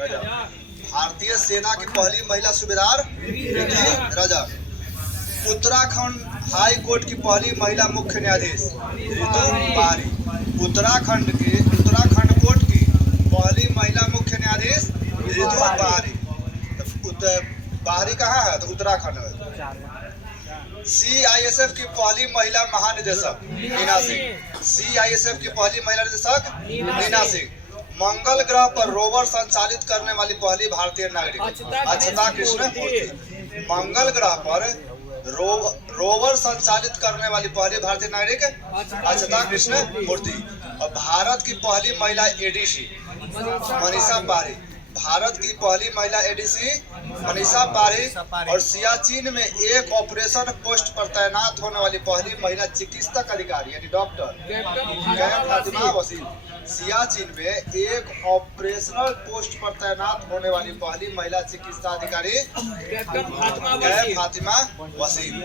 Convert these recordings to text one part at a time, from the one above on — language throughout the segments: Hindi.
भारतीय सेना की पहली महिला सूबेदार रजक। उत्तराखंड हाई कोर्ट की पहली महिला मुख्य न्यायाधीश ऋतु बारी। उत्तराखंड कोर्ट की पहली महिला मुख्य न्यायाधीश ऋतु बारी। तो बारी कहाँ है? तो उत्तराखंड है। CISF की पहली महिला महानिदेशक नीना सिंह। CISF की पहली महिला निदेशक नीना सिंह। मंगल ग्रह पर रोवर संचालित करने वाली पहली भारतीय नागरिक अक्षता कृष्ण मूर्ति। मंगल ग्रह पर रोवर संचालित करने वाली पहली भारतीय नागरिक अक्षता कृष्ण मूर्ति। और भारत की पहली महिला ADC मनीषा पारिक। भारत की पहली महिला ADC मनीषा पारिक। और सियाचिन में एक ऑपरेशन पोस्ट पर तैनात होने वाली पहली महिला चिकित्सक अधिकारी यानी डॉक्टर कैफ फातिमा वसीम। सियाचिन में एक ऑपरेशनल पोस्ट पर तैनात होने वाली पहली महिला चिकित्सा अधिकारी कैफ फातिमा वसीम।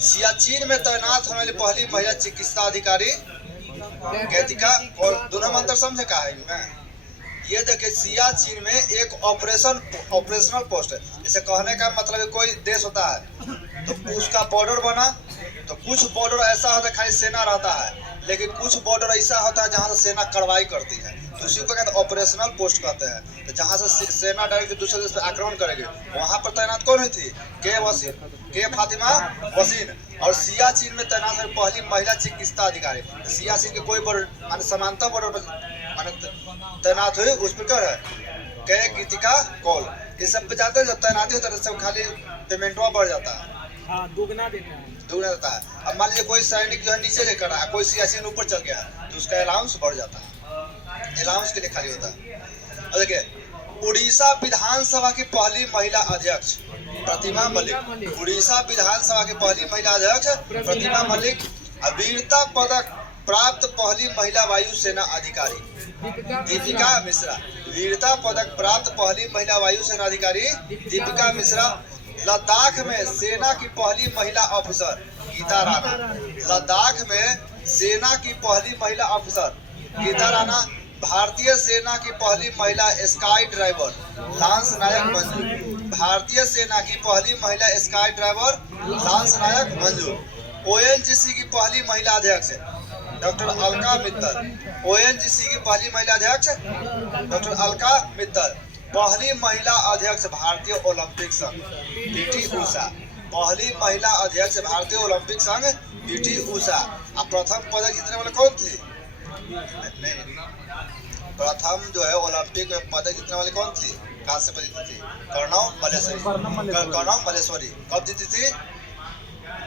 सियाचिन में तैनात होने वाली पहली महिला चिकित्सा अधिकारी गीतिका। और दोनों मंत्र समझे का है इनमें? ये देखिए, सियाचिन में एक ऑपरेशनल पोस्ट है। इसे कहने का मतलब है कोई देश होता है तो उसका बॉर्डर बना, तो कुछ बॉर्डर ऐसा होता है खाली सेना रहता है, लेकिन कुछ बॉर्डर ऐसा होता है जहाँ से सेना कार्रवाई करती है, तो उसी को कहते हैं ऑपरेशनल पोस्ट कहते हैं। तो जहाँ से सेना डायरेक्ट दूसरे देश पर आक्रमण करेगी वहाँ पर तैनात कौन हुई थी? के फातिमा वसीम। और सियाचिन में तैनात हुई पहली महिला चिकित्सा अधिकारी। तो सियाचिन के कोई बॉर्डर समानता बॉर्डर पर तैनात हुई, उस पर क्या है के गीतिका कौल। ये सब पे जाते हैं, जब तैनाती होता है सब खाली पेमेंटवा बढ़ जाता है, दुगना देता है। अब मान लीजिए कोई सैनिक जो है नीचे से कर रहा है, कोई सियाचिन ऊपर चल गया तो उसका अलाउंस बढ़ जाता है, अलाउंस के लिए खाली होता है। और देखिए, उड़ीसा विधानसभा की पहली महिला अध्यक्ष प्रतिमा मलिक। उड़ीसा विधानसभा की पहली महिला अध्यक्ष प्रतिमा मलिक। वीरता पदक प्राप्त पहली महिला वायुसेना अधिकारी दीपिका मिश्रा। वीरता पदक प्राप्त पहली महिला वायुसेना अधिकारी दीपिका मिश्रा। लद्दाख में सेना की पहली महिला ऑफिसर गीता राणा। लद्दाख में सेना की पहली महिला ऑफिसर गीता राणा। भारतीय सेना की पहली महिला स्काई ड्राइवर लांस नायक मंजू। भारतीय सेना की पहली महिला स्काई ड्राइवर लांस नायक मंजू। ONGC की पहली महिला अध्यक्ष डॉक्टर अलका मित्तल। ONGC की पहली महिला अध्यक्ष डॉक्टर अलका मित्तल। पहली महिला अध्यक्ष भारतीय ओलंपिक संघ PT उषा। पहली महिला अध्यक्ष भारतीय ओलंपिक संघ PT उषा। प्रथम पदक जीतने वाले कौन थे? नहीं, प्रथम जो है ओलंपिक में पदक जीतने वाली कौन थी? कहाँ से जीती थी? कर्णव मल्लेश्वरी। कब जीती थी?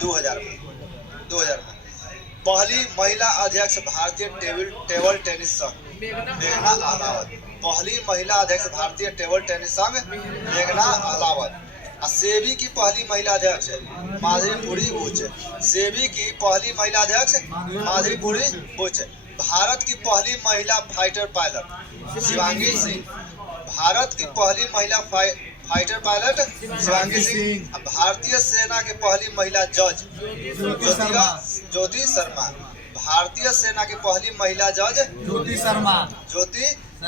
2000 में। पहली महिला अध्यक्ष भारतीय टेबल टेनिस संघ मेघना अहलावत। पहली महिला अध्यक्ष भारतीय टेबल टेनिस संघ मेघना अहलावत। सेबी की पहली महिला अध्यक्ष माधुरी बुच। सेबी की पहली महिला अध्यक्ष माधुरी बुच। भारत की पहली महिला फाइटर पायलट शिवांगी सिंह। भारत की पहली महिला फाइटर पायलट शिवांगी सिंह। भारतीय सेना की पहली महिला जज ज्योति शर्मा। भारतीय सेना की पहली महिला जज ज्योति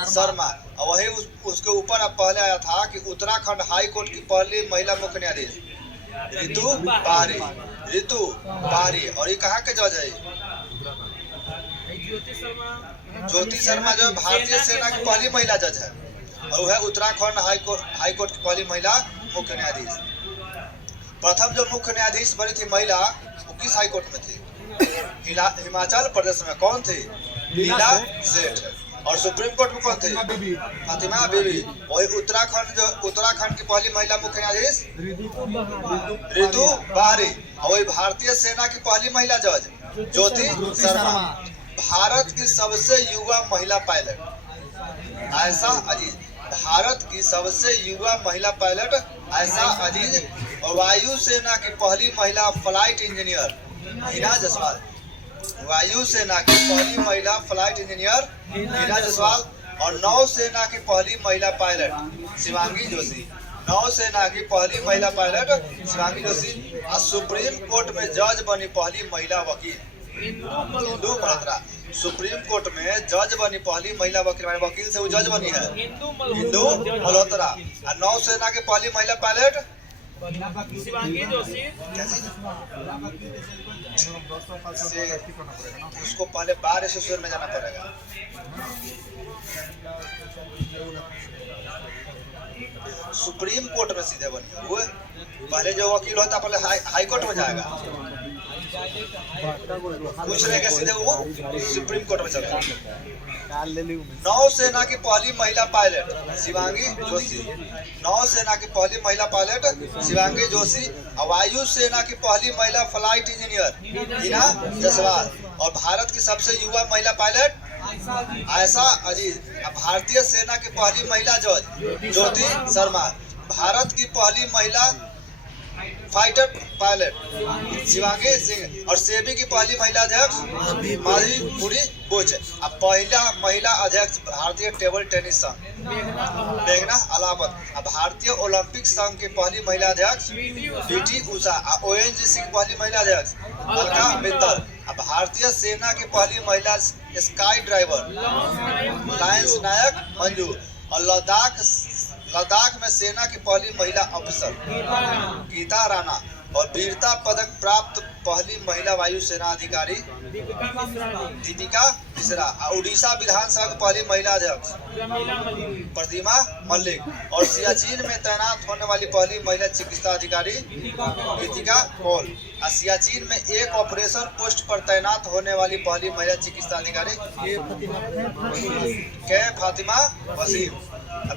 शर्मा। और वही उसके ऊपर अब पहले आया था कि उत्तराखंड हाई कोर्ट की पहली महिला मुख्य न्यायाधीश ऋतु बारी। और ये कहाँ के जज है? ज्योति शर्मा जो भारतीय सेना की पहली महिला जज है, और वह उत्तराखंड हाई कोर्ट की पहली महिला मुख्य न्यायाधीश। प्रथम जो मुख्य न्यायाधीश बनी थी महिला, वो किस हाई कोर्ट में थी? हिमाचल प्रदेश में। कौन थी? लीला सेठ। और सुप्रीम कोर्ट में कौन थे? फातिमा बीबी। वही उत्तराखंड की पहली महिला मुख्य न्यायाधीश ऋतु बारी। और वही भारतीय सेना की पहली महिला जज ज्योति शर्मा। भारत की सबसे युवा महिला पायलट आयशा अजीज। भारत की सबसे युवा महिला पायलट आयशा अजीज। और वायुसेना की पहली महिला फ्लाइट इंजीनियर हिना जसवाल। वायुसेना की पहली महिला फ्लाइट इंजीनियर हिना जसवाल। और नौसेना की पहली महिला पायलट शिवांगी जोशी। नौसेना की पहली महिला पायलट शिवांगी जोशी। और सुप्रीम कोर्ट में जज बनी पहली महिला वकील इंदु मल्होत्रा। सुप्रीम कोर्ट में जज बनी पहली महिला वकील, माने वकील से वो जज बनी है हिंदू हिंदू मल्होत्रा। और नौसेना की पहली महिला पायलट शिवांगी जोशी। उसको पहले बार एसोसिएशन में जाना पड़ेगा। सुप्रीम कोर्ट में सीधे बनी वो, पहले जो वकील होता पहले हाई कोर्ट में जाएगा, कुछ रहेगा सीधे वो सुप्रीम कोर्ट में चलेगा। नौसेना की पहली महिला पायलट शिवांगी जोशी, नौसेना की पहली महिला पायलट शिवांगी जोशी। वायु सेना की पहली महिला फ्लाइट इंजीनियर हिना जसवाल। और भारत की सबसे युवा महिला पायलट आयशा अजीज। भारतीय सेना की पहली महिला जज ज्योति शर्मा। भारत की पहली महिला फाइटर पायलट शिवांगी सिंह। और सेबी की पहली महिला अध्यक्ष माधवी पुरी बुच। अब पहला महिला अध्यक्ष भारतीय टेबल टेनिस संघ मेघना अलावत। अब भारतीय ओलंपिक संघ की पहली महिला अध्यक्ष पीटी उषा। ओएनजीसी की पहली महिला अध्यक्ष अलका मित्तल। अब भारतीय सेना की पहली महिला स्काई ड्राइवर लायंस नायक मंजू। और लद्दाख में सेना की पहली महिला अफसर गीता राणा। और वीरता पदक प्राप्त पहली महिला वायुसेना अधिकारी दीपिका मिश्रा। उड़ीसा विधानसभा की पहली महिला अध्यक्ष प्रतिमा मल्लिक। और सियाचिन में तैनात होने वाली पहली महिला चिकित्सा अधिकारी गीतिका कौल। और सियाचिन में एक ऑपरेशन पोस्ट पर तैनात होने वाली पहली महिला चिकित्सा अधिकारी के फातिमा वसीम।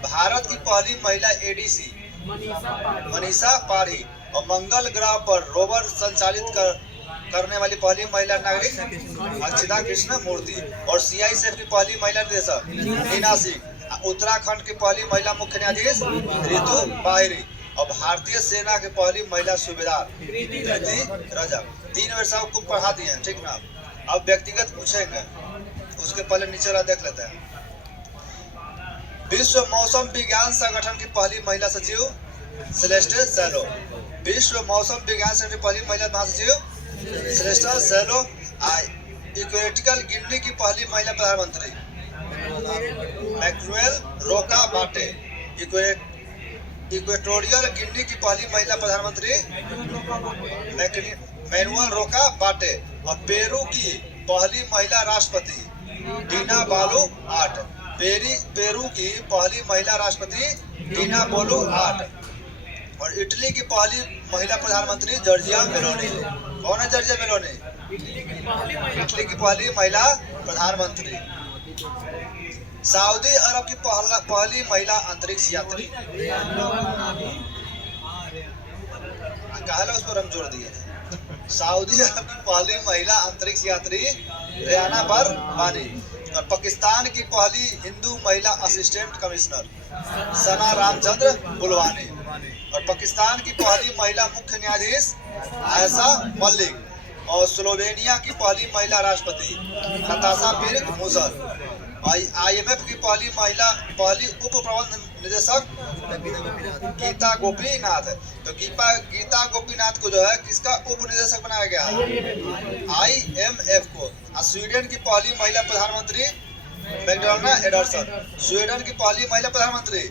भारत की पहली महिला एडीसी मनीषा पारी। और मंगल ग्रह पर रोवर संचालित करने वाली पहली महिला नागरिक अक्षिता कृष्ण मूर्ति। और सीआईएसएफ की पहली महिला निदेशक नीना सिंह। उत्तराखंड की पहली महिला मुख्य न्यायाधीश रितु बाहिरी। और भारतीय सेना की पहली महिला सूबेदार प्रीति रजक। 3 वर्ष आपको पढ़ा दिए हैं, ठीक ना। अब व्यक्तिगत पूछेंगे, उसके पहले नीचे वाला देख लेते हैं। विश्व मौसम विज्ञान संगठन की पहली महिला सचिव सेलेस्टे सैलो। विश्व मौसम विज्ञान संगठन की पहली महिला महासचिव सेलेस्टे सैलो। इक्वेटिकल गिनी की पहली महिला प्रधानमंत्री मैक्नुएल रोका बाटे। इक्वेटोरियल गिनी की पहली महिला प्रधानमंत्री मैनुअल रोका बाटे। और पेरू की पहली महिला राष्ट्रपति डीना बालू आट। पेरू की पहली महिला राष्ट्रपति डीना बोलू आट। और इटली की पहली महिला प्रधानमंत्री जॉर्जिया मेलोनी। कौन है जॉर्जिया मेलोनी? इटली की पहली महिला प्रधानमंत्री। सऊदी अरब की पहली महिला अंतरिक्ष यात्री कहला, उस पर हम जोड़ दिए। सऊदी अरब की पहली महिला अंतरिक्ष यात्री रियाना बरमानी। और पाकिस्तान की पहली हिंदू महिला असिस्टेंट कमिश्नर सना रामचंद्र बुलवानी। और पाकिस्तान की पहली महिला मुख्य न्यायाधीश आयशा मलिक। और स्लोवेनिया की पहली महिला राष्ट्रपति नताशा बिर्ग मुसर। आईएमएफ की पहली उप प्रबंध निदेशक गीता गोपीनाथ। तो गीता गोपीनाथ को जो है किसका उप निदेशक बनाया गया? आईएमएफ को। स्वीडन की पहली महिला प्रधानमंत्री मैग्डलेना एंडरसन। स्वीडन की पहली महिला प्रधानमंत्री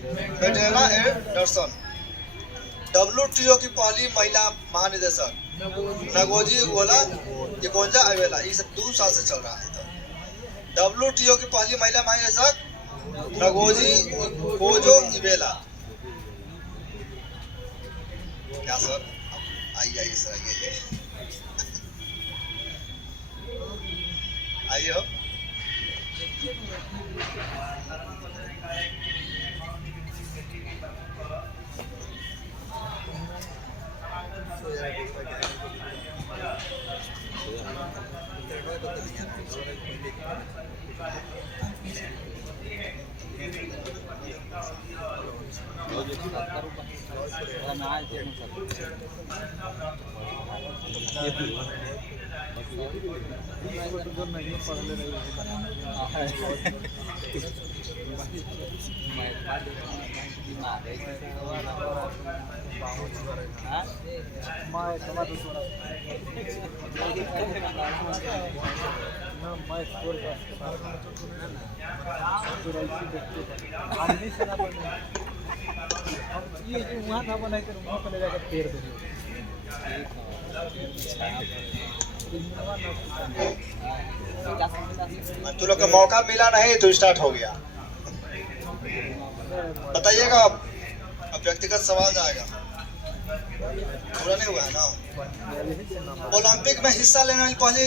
मैग्डलेना एंडरसन। WTO की पहली महिला महानिदेशक नगोजी गोला इकोंजा अवेला। ये सब 2 साल से चल रहा है। तो WTO की पहली महिला महानिदेशक नगोजी कोजो इवेला। क्या सर? आइए सर, आइए हो। तू लोग को मौका मिला नहीं तो स्टार्ट हो गया। बताइएगा अब व्यक्तिगत सवाल जाएगा। पूरा नहीं हुआ है ना। ओलंपिक में हिस्सा लेने वाली पहली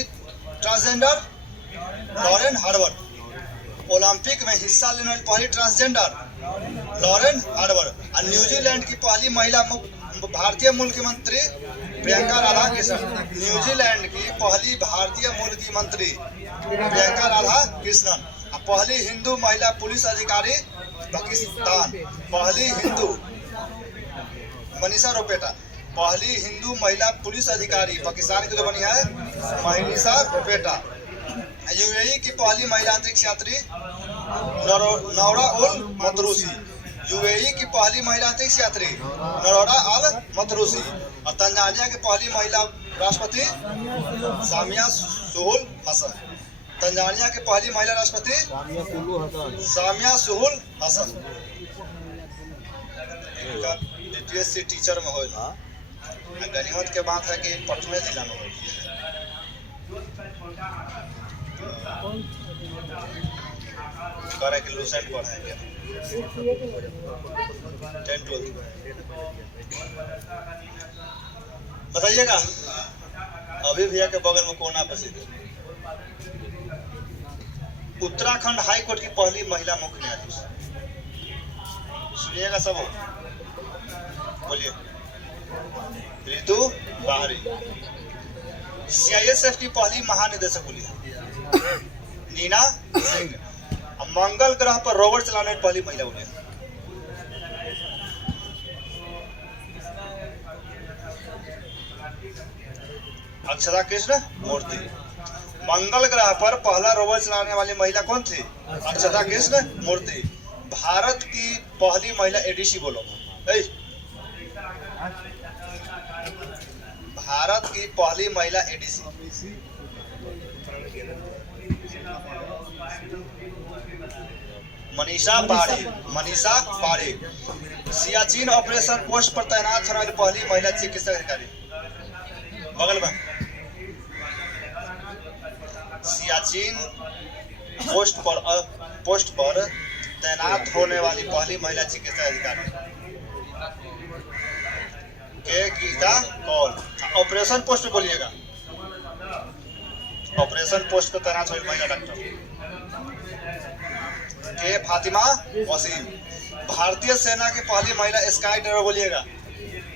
ट्रांसजेंडर लॉरेन हार्वर्ड। ओलंपिक में हिस्सा लेने वाली पहली ट्रांसजेंडर लॉरेन हार्वर्ड। और न्यूजीलैंड की पहली महिला भारतीय मूल की मंत्री प्रियंका राधाकृष्णन। न्यूजीलैंड की पहली भारतीय मूल की मंत्री प्रियंका राधाकृष्णन। पहली हिंदू महिला पुलिस अधिकारी पाकिस्तान। पहली हिंदू मनीषा रोपेटा। पहली हिंदू महिला पुलिस अधिकारी पाकिस्तान की जो बनी है मनीषा रोपेटा। यूएई की पहली महिला अंतरिक्ष यात्री नौरा उल मतरूसी। यूएई की पहली महिला अंतरिक्ष यात्री नौरा अल मतरूसी। और तंजानिया की पहली महिला राष्ट्रपति सामिया सुलूहु हसन। तंजानिया की पहली महिला राष्ट्रपति सामिया सुलूहु हसन। DPSC टीचर में हो गनीमत के बात है कि पटना जिला में हो। कि लूसेंट पढ़ाएंगे 10-12 बताइएगा। अभी भैया के बगल में कोना बसी थी। उत्तराखंड हाई कोर्ट की पहली महिला मुख्य न्यायाधीश। सुनिएगा सब, बोलिए। ऋतु बाहरी। CISF की पहली महानिदेशक बोलिए। नीना सिंह। मंगल ग्रह पर रोवर चलाने वाली पहली महिला बोलिए। अक्षता कृष्ण मूर्ति। मंगल ग्रह पर पहला रोवर चलाने वाली महिला कौन थी? अक्षता कृष्ण मूर्ति। भारत की पहली महिला ADC बोलो। भारत की पहली महिला ADC मनीषा पाढ़ी। मनीषा पाढ़ी। सियाचिन ऑपरेशन पोस्ट पर तैनात होने वाली पहली महिला चिकित्सा अधिकारी बगल में। सियाचिन पोस्ट पर तैनात होने वाली पहली महिला चिकित्सा अधिकारी के गीता कौल। ऑपरेशन पोस्ट बोलिएगा। ऑपरेशन पोस्ट पर तैनात हुई महिला डॉक्टर के फातिमा वसीम। भारतीय सेना की पहली महिला स्काई ड्राइवर बोलिएगा।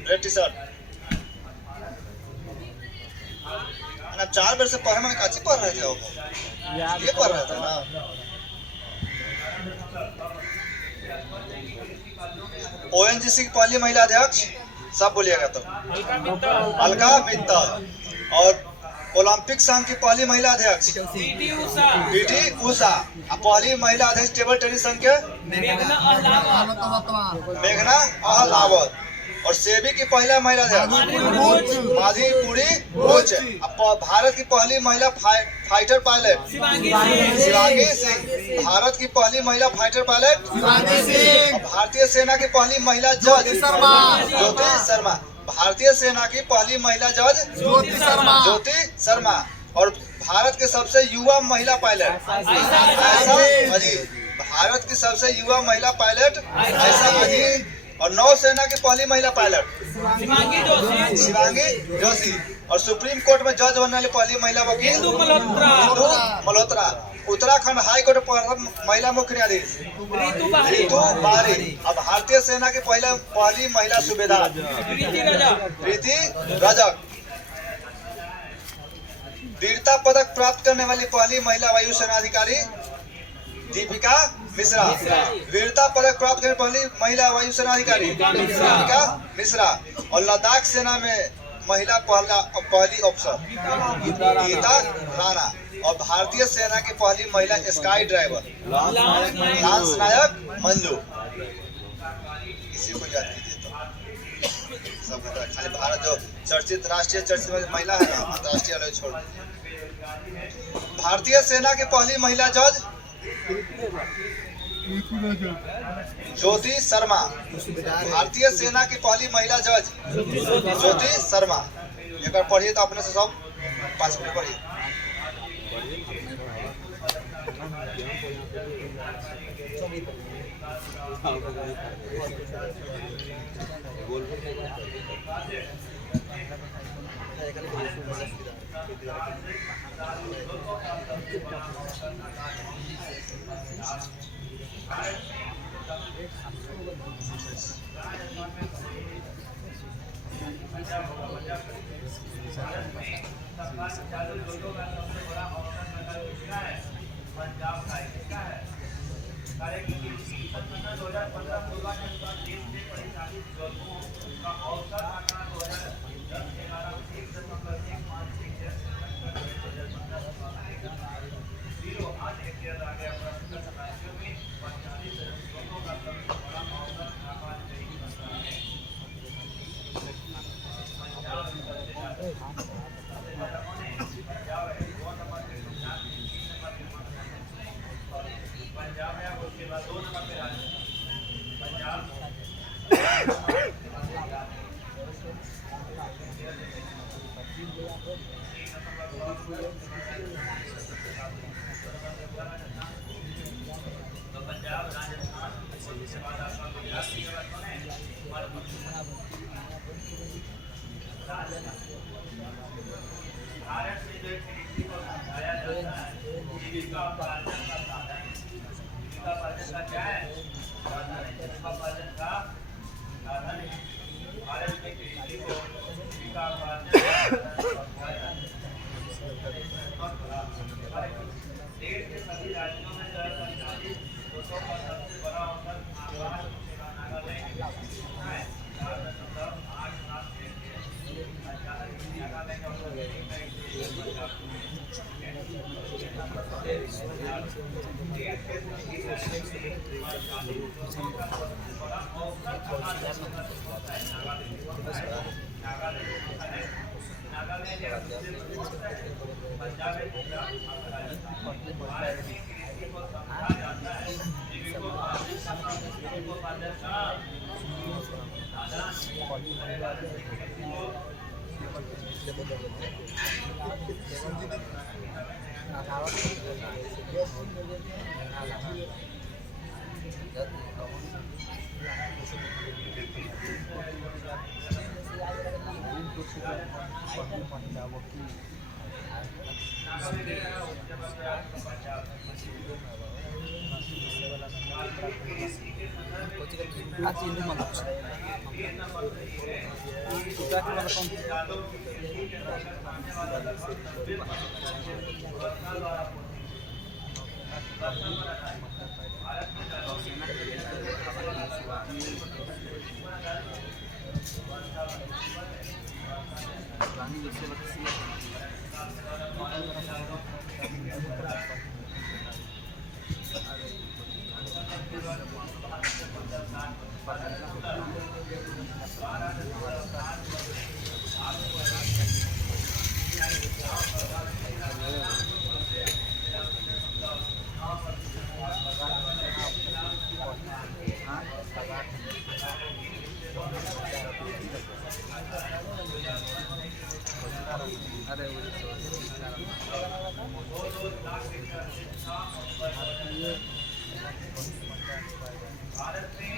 Red T shirt. 4 बार से पढ़े में काची पढ़ रहे थे ये पढ़ रहे थे ना। ONGC की पहली महिला अध्यक्ष सब बोलिएगा तो अलका मित्तल। और ओलंपिक संघ की पहली महिला अध्यक्ष PT उषा। पहली महिला अध्यक्ष टेबल टेनिस संघ के मेघना अहलावत। और सेबी की पहला महिला अध्यक्ष माधुरी भोज। भारत की पहली महिला फाइटर पायलट शिवांगी सिंह। भारत की पहली महिला फाइटर पायलट भारतीय सेना की पहली महिला जज ज्योति शर्मा। भारतीय सेना की पहली महिला जज ज्योति शर्मा। और भारत के सबसे युवा महिला पायलट आयशा अजीज। भारत की सबसे युवा महिला पायलट आयशा अजीज। और नौसेना की पहली महिला पायलट शिवांगी जोशी। और सुप्रीम कोर्ट में जज बनने वाली पहली महिला वकील इंदु मल्होत्रा। उत्तराखंड हाई कोर्ट पर महिला मुख्य न्यायाधीश ऋतु बाहरी। अब भारतीय सेना की पहली महिला सूबेदार प्रीति रजक। वीरता पदक प्राप्त करने वाली पहली महिला वायुसेना अधिकारी दीपिका मिश्रा। वीरता पदक प्राप्त करने पहली महिला वायुसेना अधिकारी दीपिका मिश्रा। और लद्दाख सेना में महिला पहली अफसर गीता राणा। और भारतीय सेना की पहली महिला स्काई ड्राइवर लांस नायक मंजू। इसी को याद कीजिए तो सब खाली भारत जो चर्चित राष्ट्रीय चर्चित महिला है ना, अंतर्राष्ट्रीय छोड़ भारतीय सेना की पहली महिला जज ज्योति शर्मा। भारतीय सेना की पहली महिला जज ज्योति शर्मा। एक बार पढ़िए तो अपने से सब 5 मिनट पढ़िए।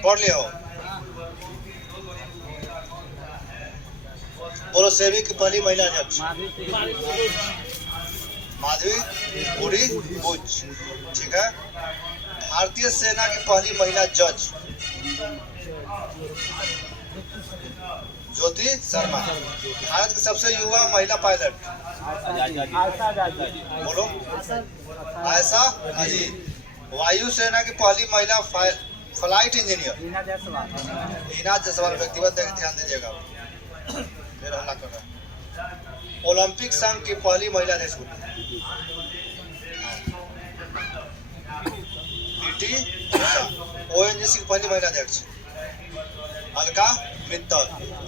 पढ़ लिया हो। बोलो सेवी की पहली महिला अध्यक्ष माधवी बूढ़ी बुच। ठीक है। भारतीय सेना की पहली महिला जज ज्योति शर्मा। भारत की सबसे युवा महिला पायलट बोलो आयशा अजीत। वायु सेना की पहली महिला फ्लाइट इंजीनियर हीना जायसवाल। व्यक्तिगत ध्यान दीजिएगा, फिर हमला कर रहा है। ओलंपिक संघ की पहली महिला अध्यक्ष पीटी उषा। ओएनजीसी की पहली महिला अध्यक्ष अलका मित्तल।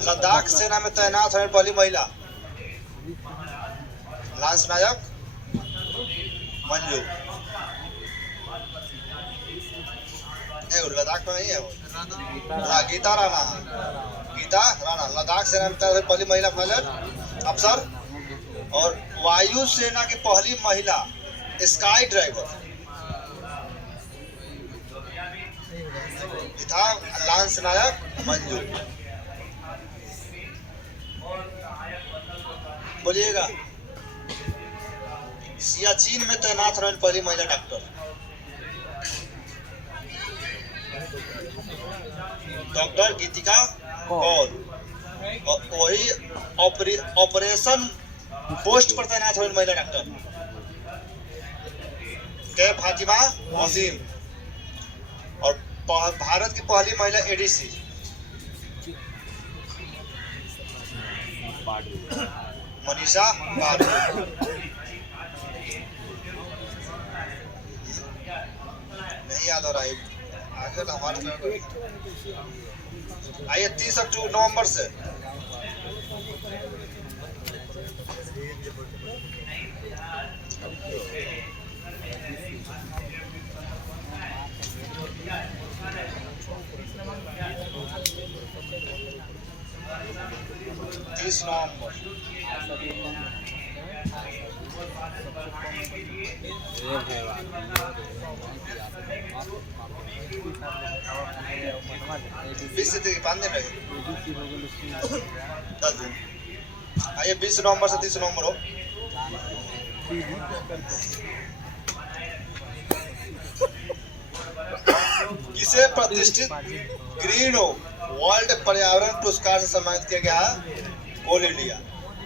लद्दाख सेना में तैनात होने पहली महिला लांस नायक मंजू। नहीं, वो लद्दाख में नहीं है वो। गीता राणा। गीता राणा लद्दाख सेना में पहली महिला पायलट अफसर और वायु सेना की पहली महिला स्काई ड्राइवर था लांस नायक मंजू। बोलिएगा, सियाचिन में तैनात रहने पहली महिला डॉक्टर डॉक्टर गीतिका कौर। वही ऑपरेशन पोस्ट पर तैनात हुई महिला डॉक्टर के फातिमा वसीम। और भारत की पहली महिला एडीसी मनीषा बारू। नहीं याद हो रहा है आगे हमारे। आइए 30 नवंबर से नवंबर बीस से 5 दिन रहे 10 दिन। आइए 20 नवंबर से 30 नवंबर हो। किसे प्रतिष्ठित ग्रीन वर्ल्ड पर्यावरण पुरस्कार से सम्मानित किया गया है? All India.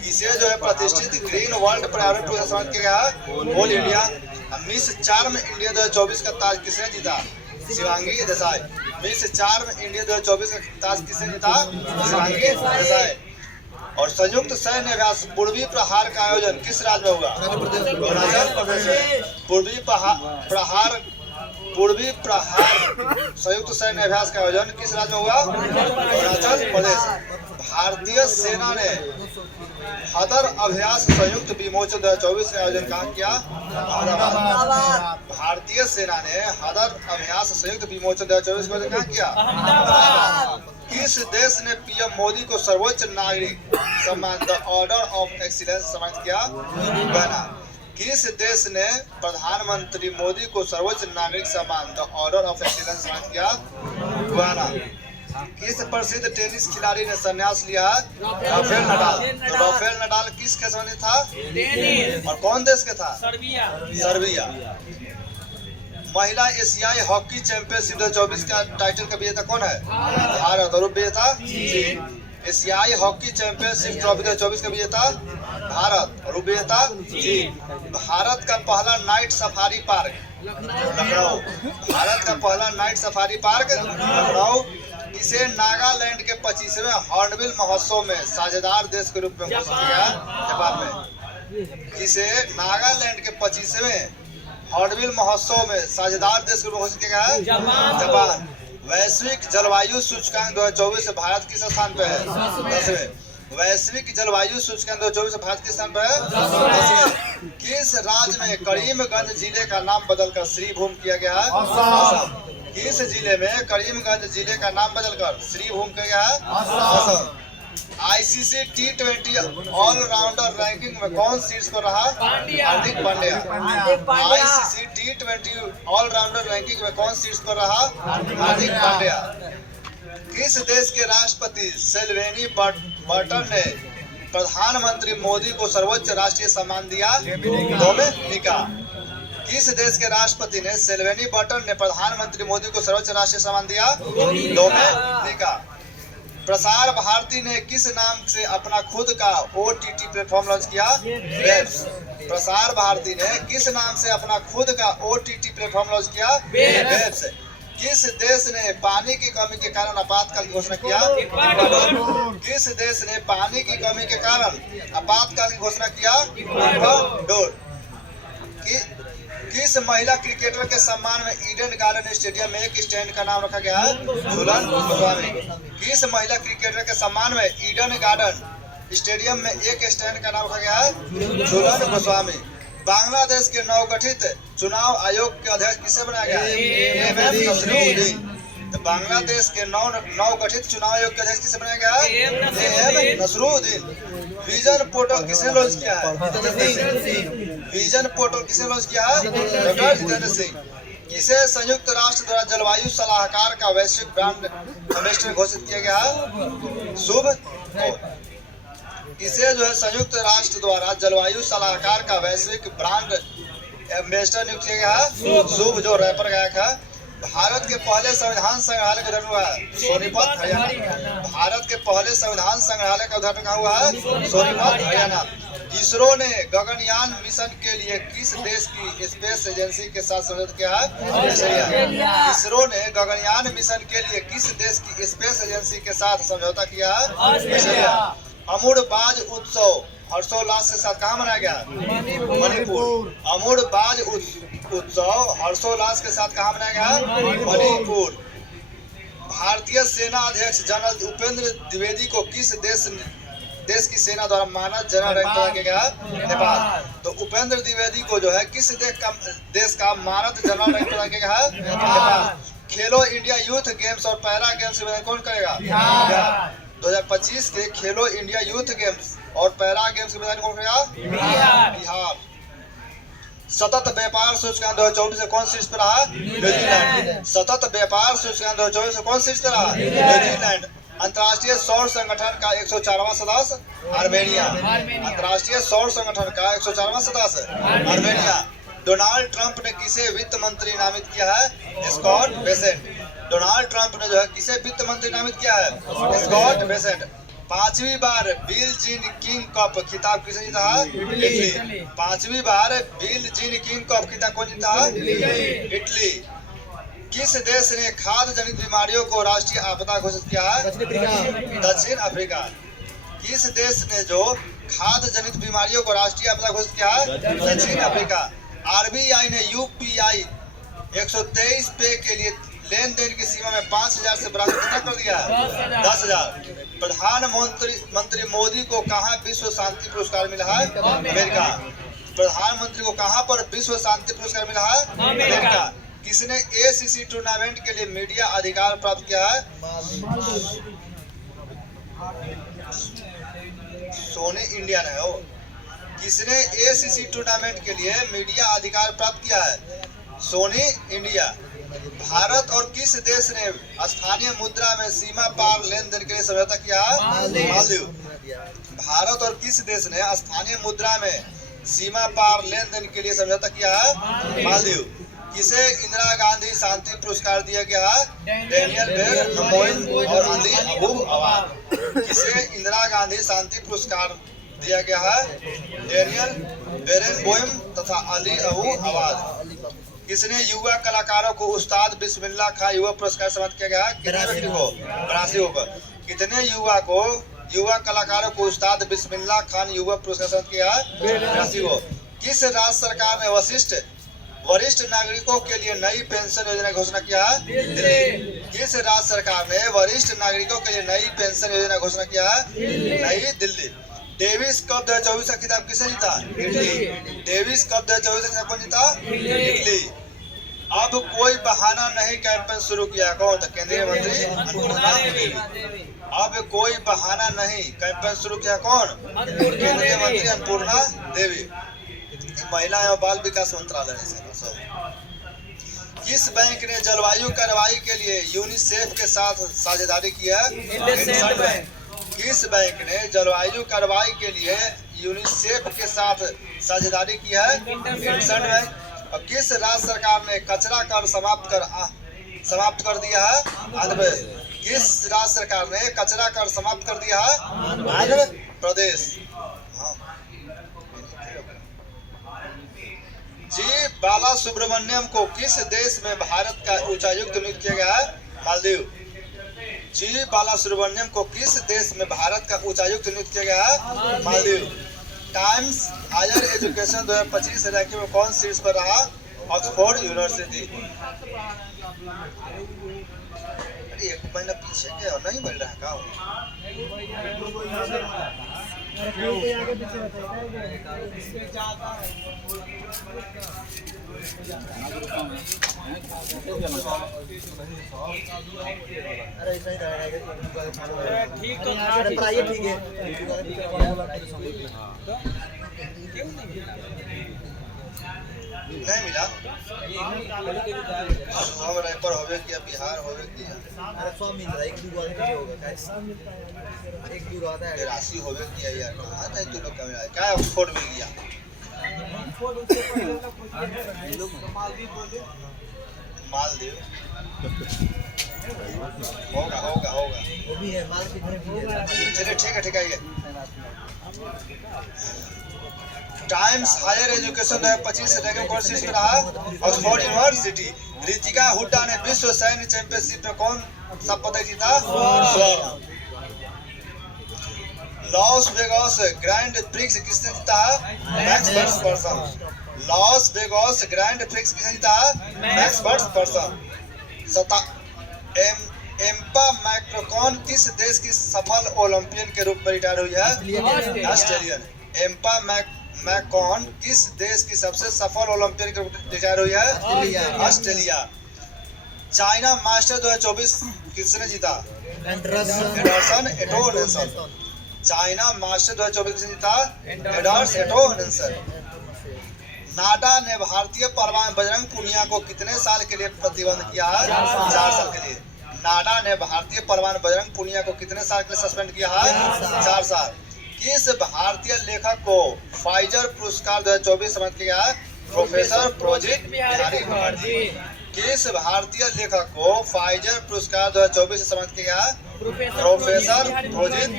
किसे जो है प्रतिष्ठित ग्रीन वर्ल्ड पर्यावरण पुरस्कार से सम्मानित किया गया है? All India. Miss charm India 2024 का ताज किसने जीता? Shivangi Desai. Miss charm India 2024 का ताज किसने जीता? शिवांगी देसाई। और संयुक्त सैन्य अभ्यास पूर्वी प्रहार का आयोजन किस राज्य में हुआ? अरुणाचल प्रदेश में। पूर्वी प्रहार संयुक्त सैन्य अभ्यास का आयोजन किस राज्य में हुआ? अरुणाचल प्रदेश। भारतीय सेना ने हदर अभ्यास संयुक्त विमोचन 2024 का आयोजन कहाँ किया? अहमदाबाद। भारतीय सेना ने हदर अभ्यास संयुक्त विमोचन 2024 का आयोजन कहाँ किया? किस देश ने पीएम मोदी को सर्वोच्च नागरिक सम्मान द ऑर्डर ऑफ एक्सीलेंस सम्मानित किया? गाना। किस देश ने प्रधानमंत्री मोदी को सर्वोच्च नागरिक सम्मान द ऑर्डर ऑफ एक्सीलेंस सम्मानित किया? गाना। किस प्रसिद्ध टेनिस खिलाड़ी ने संन्यास लिया? Rafael Nadal. तो राफेल नडाल किस के संबंधित था? और कौन देश के था? सर्बिया। महिला एशियाई हॉकी चैंपियनशिप 2024 का टाइटल का विजेता कौन है? भारत। और विजेता एशियाई हॉकी चैंपियनशिप ट्रॉफी 2024 का विजेता भारत। और विजेता भारत का पहला night safari park Lucknow. Bharat का पहला नाइट सफारी पार्क लखनऊ। इसे नागालैंड के 25वें हॉर्नबिल महोत्सव में साझेदार देश के रूप में घोषित किया जापान में। इसे नागालैंड के 25वें हॉर्नबिल महोत्सव में साझेदार देश के रूप में घोषित किया गया है जापान। वैश्विक जलवायु सूचकांक 2024 से भारत किस स्थान पे है? 10वें। वैश्विक जलवायु सूचकांक 2024 से भारत किस स्थान पे है? 10वें। किस राज्य में करीमगंज जिले का नाम बदलकर श्रीभूम किया गया है? असम। किस जिले में करीमगंज जिले का नाम बदलकर श्रीभूम किया गया है? Assam. ICC T20 all rounder ranking में कौन शीर्ष पर रहा? Hardik Pandya. ICC T20 all rounder ranking में कौन शीर्ष पर रहा? हार्दिक पांड्या। किस देश के राष्ट्रपति सेल्वेनी बर्टन ने प्रधानमंत्री मोदी को सर्वोच्च राष्ट्रीय सम्मान दिया? डोमिनिका। किस देश के राष्ट्रपति ने सेल्वेनी बर्टन ने प्रधानमंत्री मोदी को सर्वोच्च राष्ट्रीय सम्मान दिया? डोमिनिका। प्रसार भारती ने किस नाम से अपना खुद का OTT प्लेटफॉर्म लॉन्च किया? वेब्स। प्रसार भारती ने किस नाम से अपना खुद का OTT प्लेटफॉर्म लॉन्च किया? वेब्स। किस देश ने पानी की कमी के कारण आपातकाल की घोषणा किया? इक्वाडोर। किस देश ने पानी की कमी के कारण आपातकाल की घोषणा किया? इक्वाडोर। किस महिला क्रिकेटर के सम्मान में ईडन गार्डन स्टेडियम में एक स्टैंड का नाम रखा गया है? झूलन गोस्वामी। किस महिला क्रिकेटर के सम्मान में ईडन गार्डन स्टेडियम में एक स्टैंड का नाम रखा गया है? झूलन गोस्वामी। बांग्लादेश के नवगठित चुनाव आयोग के अध्यक्ष किसे बनाया गया है? एम नसरुद्दीन। तो बांग्लादेश के नवगठित चुनाव आयोग के अध्यक्ष किसे बनाया गया है? एम नसरुद्दीन। विजन पोर्टल किसने लॉन्च किया है? विजन पोर्टल किसने लॉन्च किया है? डॉक्टर जितेंद्र सिंह। किसे संयुक्त राष्ट्र द्वारा जलवायु सलाहकार का वैश्विक ब्रांड एम्बेसडर घोषित किया गया है? शुभ को। इसे जो है संयुक्त राष्ट्र द्वारा जलवायु सलाहकार का वैश्विक ब्रांड एम्बेसडर नियुक्त किया गया है? शुभ, जो रैपर गायक है। भारत के पहले संविधान संग्रहालय का उद्घाटन हुआ है? सोनीपत, हरियाणा। भारत के पहले संविधान संग्रहालय का उद्घाटन कहाँ हुआ है? सोनीपत, हरियाणा। इसरो ने गगनयान मिशन के लिए किस देश की स्पेस एजेंसी के साथ समझौता किया है? ऑस्ट्रेलिया। इसरो ने गगनयान मिशन के लिए किस देश की स्पेस एजेंसी के साथ समझौता किया है? ऑस्ट्रेलिया। अमूढ़बाज उत्सव हर्षोल्लास के साथ कहाँ मनाया गया? मणिपुर। अमूढ़बाज उत्सव हर्षोल्लास के साथ कहाँ मनाया गया? मणिपुर। भारतीय सेना अध्यक्ष जनरल उपेंद्र द्विवेदी को किस देश की सेना द्वारा मानद जनरल रैंक प्रदान किया गया? नेपाल। तो उपेंद्र द्विवेदी को जो है किस देश का मानद जनरल रैंक प्रदान किया गया? नेपाल। खेलो इंडिया यूथ गेम्स और पैरा गेम्स का आयोजन कौन करेगा? बिहार। 2025 के खेलो इंडिया यूथ गेम्स और पैरा गेम्स का आयोजन कौन करेगा? बिहार। सतत व्यापार सूचकांक 2024 से कौन शीर्ष पर रहा? न्यूजीलैंड। सतत व्यापार सूचकांक 2024 से कौन शीर्ष पर रहा? न्यूजीलैंड। अंतर्राष्ट्रीय सौर संगठन का 104वां सदस्य आर्मेनिया। अंतर्राष्ट्रीय सौर संगठन का 104वां सदस्य आर्मेनिया। डोनाल्ड ट्रंप ने किसे वित्त मंत्री नामित किया है? Scott Besant. डोनाल्ड ट्रंप ने जो है किसे वित्त मंत्री नामित किया है? Scott Bessent. 5वीं बार बिल जीन किंग कप खिताब किसे जीता है? इटली। 5वीं बार बिल जीन किंग कप खिताब कौन जीता है? इटली। किस देश ने खाद्य जनित बीमारियों को राष्ट्रीय आपदा घोषित किया है? दक्षिण अफ्रीका। किस देश ने जो खाद्य जनित बीमारियों को राष्ट्रीय आपदा घोषित किया है? दक्षिण अफ्रीका। आरबीआई ने यूपीआई 123 पे के लिए लेन-देन की सीमा में 5,000 से बढ़ाकर कितना कर दिया है? 10,000। प्रधानमंत्री मोदी को कहाँ विश्व शांति पुरस्कार मिला है? अमेरिका। प्रधानमंत्री को कहाँ पर विश्व शांति पुरस्कार मिला है? अमेरिका। किसने एसीसी टूर्नामेंट के लिए मीडिया अधिकार प्राप्त किया है? सोनी इंडिया ने हो। किसने एसीसी टूर्नामेंट के लिए मीडिया अधिकार प्राप्त किया है? सोनी इंडिया। भारत और किस देश ने स्थानीय मुद्रा में सीमा पार लेन देन के लिए समझौता किया है? मालदीव। भारत और किस देश ने स्थानीय मुद्रा में सीमा पार लेन देन के लिए समझौता किया है? मालदीव। किसे इंदिरा गांधी शांति पुरस्कार दिया गया है? डेनियल बेरनबोइम और अली अबू अवाद। किसे इंदिरा गांधी शांति पुरस्कार दिया गया है? डेनियल बेरनबोइम तथा अली अबू अवाद। किसने युवा कलाकारों को उस्ताद बिस्मिल्लाह खां युवा पुरस्कार सम्मानित किया गया? कितने व्यक्ति को? 82 को। कितने युवा कलाकारों को उस्ताद बिस्मिल्लाह खान युवा पुरस्कार सम्मानित किया? 82 को। किस राज्य सरकार ने वरिष्ठ नागरिकों के लिए नई पेंशन योजना की घोषणा किया है? दिल्ली। किस राज्य सरकार ने वरिष्ठ नागरिकों के लिए नई पेंशन योजना की घोषणा किया है? नई दिल्ली। डेविस कप 2024 का खिताब किसे जीता? इटली। डेविस कप 2024 का खिताब कौन जीता? इटली। अब कोई बहाना नहीं कैंपेन शुरू किया। कौन? केंद्रीय मंत्री अन्नपूर्णा देवी। अब कोई बहाना नहीं कैंपेन शुरू किया। कौन? केंद्रीय मंत्री अन्नपूर्णा देवी। महिला एवं बाल विकास मंत्रालय ने। किस बैंक ने जलवायु कार्रवाई के लिए यूनिसेफ के साथ साझेदारी की है? इंडसइंड बैंक। किस बैंक ने जलवायु कार्रवाई के लिए यूनिसेफ के साथ साझेदारी की है? इंडसइंड बैंक। और किस राज्य सरकार ने कचरा कर समाप्त कर दिया है? आंध्र प्रदेश। किस राज्य सरकार ने कचरा कर समाप्त कर दिया है? आंध्र प्रदेश। जी बाला सुब्रमण्यम को किस देश में भारत का उच्चायुक्त नियुक्त किया गया है? मालदीव। जी बाला सुब्रमण्यम को किस देश में भारत का उच्चायुक्त नियुक्त किया गया है? Maldives. Times Higher Education 2025 ranking में कौन शीर्ष पर रहा? Oxford University. एक महीना पीछे क्या नहीं मिल रहा? ठीक तो था, ठीक है। नहीं मिला हम रैपर होवे किया बिहार होवे किया अरे सब मिल रहा है, एक दो बार कुछ होगा कैसे एक दो आता है राशि होवे किया यार कहाँ था तू लोग का क्या ऑक्सफोर्ड में गया मालदीव होगा होगा होगा वो भी है, माल कितने भी है। चलिए ठीक है ये Times Higher Education 25 ranking courses में रहा ऑक्सफोर्ड यूनिवर्सिटी। रितिका हुड्डा ने विश्व सैन्य चैंपियनशिप में कौन सा पदक जीता? स्वर्ण। लॉस वेगास ग्रैंड प्रिक्स किसने जीता? Max Verstappen. Las Vegas grand prix किसने जीता? Max Verstappen. एम्पा मैक्रोकॉन किस देश की सफल ओलंपियन के रूप में रिटायर हुई है? ऑस्ट्रेलियन। एम्पा मैकॉन किस देश की सबसे सफल ओलंपियन के रूप में रिटायर हुई है? ऑस्ट्रेलिया। चाइना मास्टर 2024 किसने जीता? एंडरसन एटोनेसन। चाइना मास्टर 2024 किसने जीता? एंडरसन एटोनेसन। नाडा ने भारतीय पहलवान बजरंग पुनिया को कितने साल के लिए प्रतिबंध किया है? 4 साल के लिए। नाडा ने भारतीय पहलवान बजरंग पुनिया को कितने साल के लिए सस्पेंड किया है? 4 साल। किस भारतीय लेखक को फाइजर पुरस्कार 2024 समर्पित किया है? प्रोफेसर प्रोजित बिहारी मुखर्जी। किस भारतीय लेखक को फाइजर पुरस्कार 2024 समर्पित किया है? प्रोफेसर प्रोजित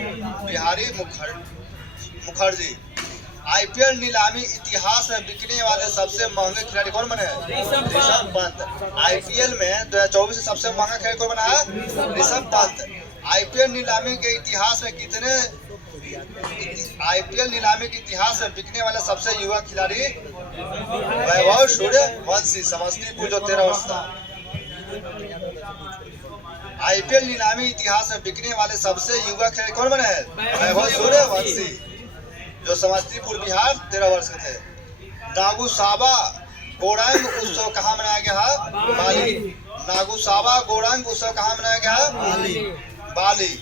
बिहारी मुखर्जी। आईपीएल नीलामी इतिहास में बिकने वाले सबसे महंगे खिलाड़ी कौन बने? ऋषभ पंत। आईपीएल में 2024 से सबसे महंगा खिलाड़ी कौन बना है? ऋषभ पंत। आईपीएल नीलामी के इतिहास में कितने आईपीएल नीलामी के इतिहास में बिकने वाले सबसे युवा खिलाड़ी? वैभव सूर्यवंशी समस्तीपुर जो 13 वर्ष था। आईपीएल नीलामी इतिहास में बिकने वाले सबसे युवा खिलाड़ी कौन बने हैं? वैभव सूर्यवंशी जो समस्तीपुर बिहार 13 वर्ष के थे। नागुसावा गोरांग उत्सव कहाँ मनाया गया है? बाली। नागुसावा गोरांग उत्सव कहाँ मनाया गया है? बाली।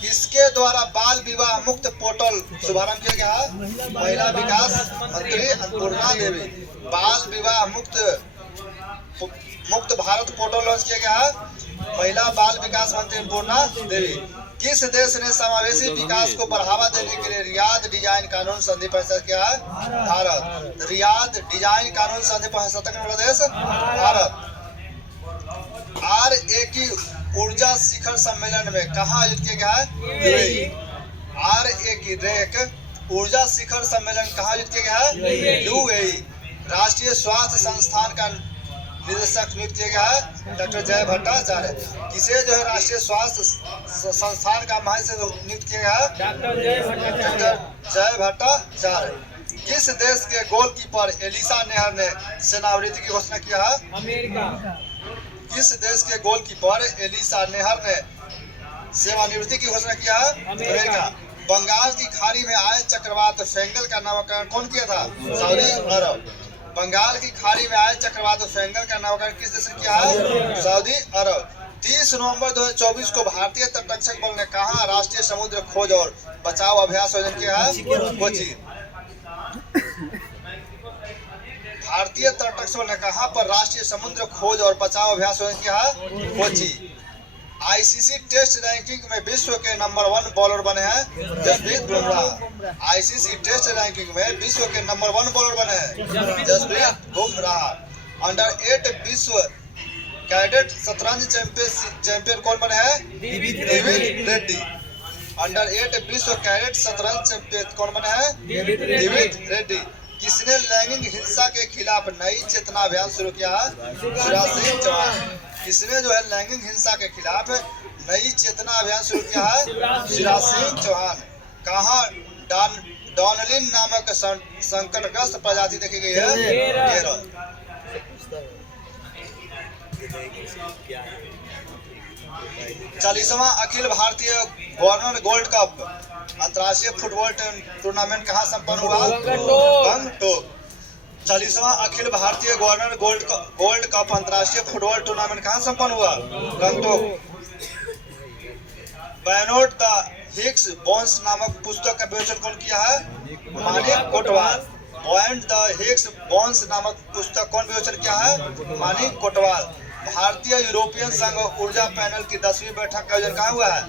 किसके द्वारा बाल विवाह मुक्त पोर्टल शुभारंभ किया गया है? महिला विकास मंत्री अन्नपूर्णा देवी। बाल विवाह मुक्त भारत पोर्टल लॉन्च किया गया है? महिला बाल विकास मंत्री अन्नपूर्णा देवी। किस देश ने समावेशी विकास को बढ़ावा देने के लिए रियाद डिजाइन कानून संधि पर हस्ताक्षर किया है? भारत। रियाद डिजाइन कानून संधि पर हस्ताक्षर करने वाला देश भारत। RA ऊर्जा शिखर सम्मेलन में कहाँ आयोजित किया गया है? RA ऊर्जा शिखर सम्मेलन कहाँ आयोजित किया गया है? UAE। राष्ट्रीय स्वास्थ्य संस्थान का निदेशक नियुक्त किया गया है? डॉक्टर जय भट्टाचार्य। किसे जो है राष्ट्रीय स्वास्थ्य संस्थान का महानिदेशक नियुक्त किया गया है? डॉक्टर जय भट्टाचार्य। किस देश के गोलकीपर एलिसा नेहर ने सेवानिवृत्ति की घोषणा किया है? अमेरिका। किस देश के गोलकीपर एलिसा नेहर ने सेवानिवृत्ति की घोषणा किया है? अमेरिका। बंगाल की खाड़ी में आए चक्रवात फेंगल का नामकरण कौन किया था? सऊदी अरब। बंगाल की खाड़ी में आए चक्रवात फेंगल का नामकरण किस देश ने किया है? सऊदी अरब। 30 नवंबर 2024 को भारतीय तटरक्षक बल ने कहाँ राष्ट्रीय समुद्र खोज और बचाव अभ्यास आयोजन किया है? कोची। भारतीय तटरक्षक बल ने कहाँ पर राष्ट्रीय समुद्र खोज और बचाव अभ्यास आयोजन किया है? कोची। आईसीसी टेस्ट रैंकिंग में विश्व के नंबर 1 बॉलर बने हैं Jasprit Bumrah. ICC Test ranking में विश्व के नंबर 1 बॉलर बने हैं जसप्रीत बुमराह। अंडर 8 विश्व कैडेट शतरंज चैंपियन कौन बने हैं? दिविज रेड्डी। अंडर 8 विश्व कैडेट शतरंज चैंपियन कौन बने हैं? दिविज रेड्डी। किसने लैंगिक हिंसा के खिलाफ नई चेतना अभियान शुरू किया है? शिवराज सिंह चौहान। किसने जो है लैंगिक हिंसा के खिलाफ नई चेतना अभियान शुरू किया है? शिवराज सिंह चौहान। कहाँ डॉनलिन नामक संकटग्रस्त प्रजाति देखी गई है? Kerala. 40वां Akhil Bharatiya governor gold cup अंतर्राष्ट्रीय फुटबॉल टूर्नामेंट कहाँ संपन्न हुआ? Gangtok. 40वां Akhil Bharatiya governor gold cup अंतर्राष्ट्रीय फुटबॉल टूर्नामेंट कहाँ संपन्न हुआ? गंगटोक। बैनोट द हिग्स बोन्स नामक पुस्तक का विमोचन कौन किया है? Manik Kotwal. Buoyant the Higgs bones नामक पुस्तक कौन विमोचन किया है? मानिक कोटवाल। भारतीय यूरोपियन संघ ऊर्जा पैनल की 10वीं बैठक का आयोजन कहाँ हुआ है?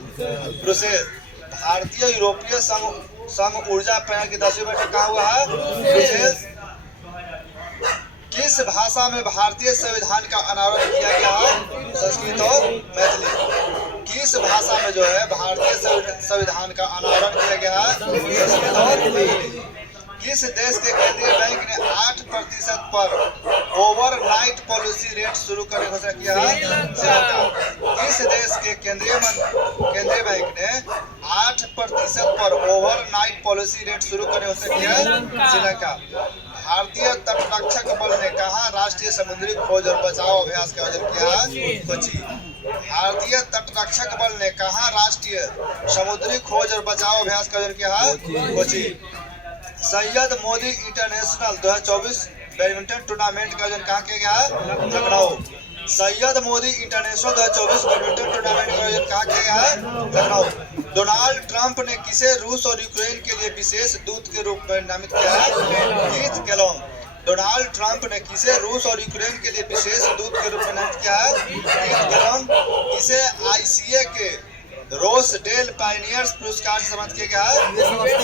ब्रुसेल्स। भारतीय यूरोपीय संघ ऊर्जा पैनल की 10वीं बैठक कहाँ हुआ है? ब्रुसेल्स। किस भाषा में भारतीय संविधान का अनावरण किया गया है? संस्कृत और मैथिली। किस भाषा में जो है भारतीय संविधान का अनावरण किया गया है? संस्कृत और मैथिली। किस देश के केंद्रीय बैंक ने 8% पर ओवरनाइट पॉलिसी रेट शुरू करने की घोषणा किया है? श्रीलंका। किस देश के केंद्रीय बैंक ने 8% पर ओवरनाइट पॉलिसी रेट शुरू करने की घोषणा किया है? श्रीलंका। भारतीय तटरक्षक बल ने कहाँ राष्ट्रीय समुद्री खोज और बचाव अभ्यास का आयोजन किया है? कोची। भारतीय तटरक्षक बल ने कहाँ राष्ट्रीय समुद्री खोज और बचाव अभ्यास का आयोजन किया है? Kochi. Syed Modi international 2024 badminton tournament का आयोजन कहाँ किया गया है? Lucknow. Syed Modi international 2024 badminton tournament का आयोजन कहाँ किया गया है? लखनऊ। डोनाल्ड ट्रंप ने किसे रूस और यूक्रेन के लिए विशेष दूत के रूप में नामित किया है? कीथ केलोग। डोनाल्ड ट्रंप ने किसे रूस और यूक्रेन के लिए विशेष दूत के रूप में नामित किया है? कीथ केलोग। किसे आईसीए के रोसडेल पायनियर्स पुरस्कार से सम्मानित किया गया है?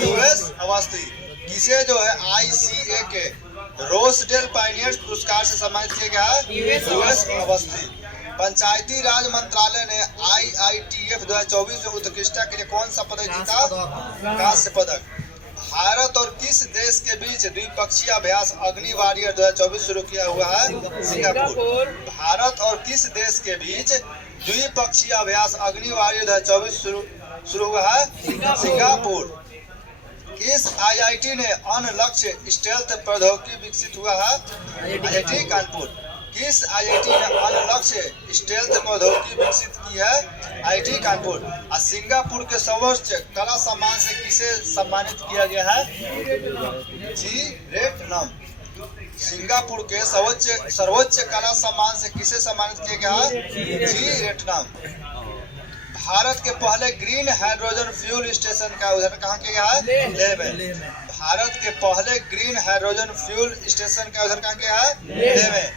यूएस अवस्थी। किसे जो है आईसीए के रोसडेल पायनियर्स पुरस्कार से सम्मानित किया गया है? यूएस अवस्थी। पंचायती राज मंत्रालय ने IITF 2024 में उत्कृष्टता के लिए कौन सा पदक जीता? कांस्य पदक। भारत और किस देश के बीच द्विपक्षीय अभ्यास अग्नि वॉरियर 2024 शुरू किया हुआ है? सिंगापुर। भारत और किस देश के बीच द्विपक्षीय अभ्यास अग्नि वॉरियर 2024 शुरू हुआ है? सिंगापुर। किस IIT ने अनलक्ष्य स्टेल्थ प्रौद्योगिकी विकसित हुआ है? IIT कानपुर। किस IIT ने अनलक्ष्य स्टेल्थ प्रौद्योगिकी विकसित की है? IIT कानपुर। और सिंगापुर के सर्वोच्च कला सम्मान से किसे सम्मानित किया गया है? जी रेटनम। सिंगापुर के सर्वोच्च कला सम्मान से किसे सम्मानित किया गया है? जी रेटनम। भारत के पहले ग्रीन हाइड्रोजन फ्यूल स्टेशन का उद्घाटन कहाँ किया गया है? लेह में। भारत के पहले ग्रीन हाइड्रोजन फ्यूल स्टेशन का उद्घाटन कहाँ किया है? लेह में।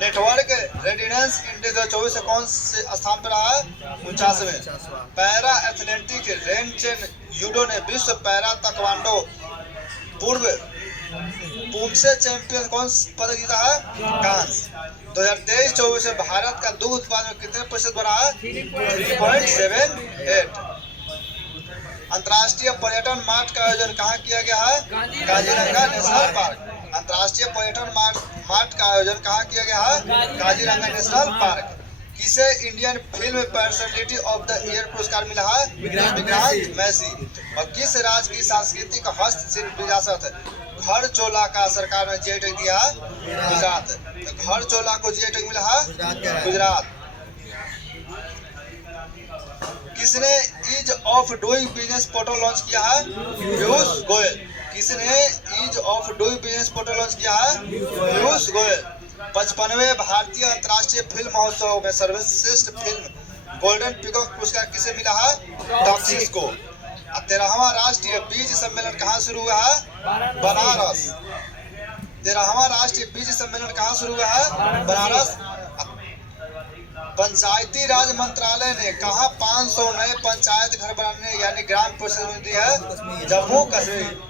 नेटवर्क रेडिनेंस इंडेक्स 2024 से कौन से स्थान पर रहा है? 49वें। पैरा एथलेटिक रेनचेन यूडो ने विश्व पैरा ताइक्वांडो पूर्व पुमसे चैंपियन कौन पदक जीता है? कांस्य। 2023-24 में भारत का दूध उत्पादन में कितने प्रतिशत बढ़ा है? 3.78। अंतर्राष्ट्रीय पर्यटन मार्ट का आयोजन कहाँ किया गया है? Kaziranga national park. अंतर्राष्ट्रीय पर्यटन मार्ट का आयोजन कहाँ किया गया है? Kaziranga national park. किसे Indian film personality of the year पुरस्कार मिला है? विक्रांत मैसी। और किस राज्य की सांस्कृतिक हस्तशिल्प विरासत घर चोला का सरकार ने जीआई टैग दिया? गुजरात। तो घर चोला को जीआई टैग मिला है? गुजरात। किसने ease of doing business portal launch किया है? पीयूष गोयल। किसने ease of doing business portal launch किया है? पीयूष गोयल। 55वें भारतीय अंतर्राष्ट्रीय फिल्म महोत्सव में सर्वश्रेष्ठ फिल्म गोल्डन पीकॉक पुरस्कार किसे मिला है? टॉक्सिस को। 13वां राष्ट्रीय बीज सम्मेलन कहाँ शुरू हुआ है? बनारस। 13वां राष्ट्रीय बीज सम्मेलन कहाँ शुरू हुआ है? बनारस। पंचायती राज मंत्रालय ने कहाँ 500 नए पंचायत घर बनाने यानी ग्राम परिषद दी है? जम्मू कश्मीर।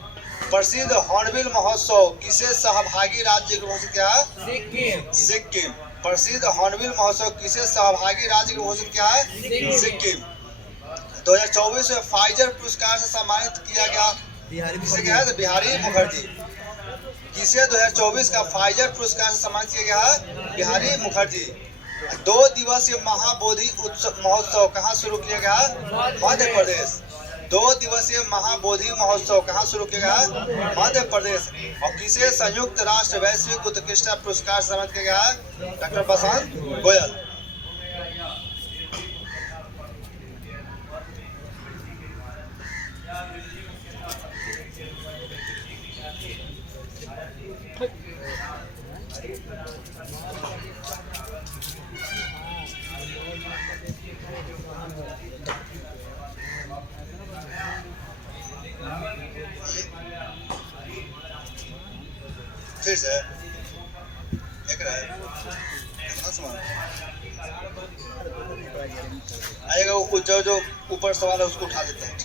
प्रसिद्ध हॉर्नबिल महोत्सव किसे सहभागी राज्य घोषित किया है? सिक्किम। प्रसिद्ध हॉर्नबिल महोत्सव किसे सहभागी राज्य घोषित किया है? सिक्किम। 2024 में फाइजर पुरस्कार से सम्मानित किया गया किसे गया है? बिहारी मुखर्जी। किसे 2024 का फाइजर पुरस्कार से सम्मानित किया गया है? बिहारी मुखर्जी। 2 दिवसीय महाबोधि उत्सव महोत्सव कहाँ शुरू किया गया? मध्य प्रदेश। 2 दिवसीय महाबोधि महोत्सव कहाँ शुरू किया गया? मध्य प्रदेश। और किसे संयुक्त राष्ट्र वैश्विक उत्कृष्टता पुरस्कार से सम्मानित किया गया? डॉक्टर बसंत गोयल। फिर से एक रहा कितना सवाल आएगा, वो जो ऊपर सवाल है उसको उठा देते हैं।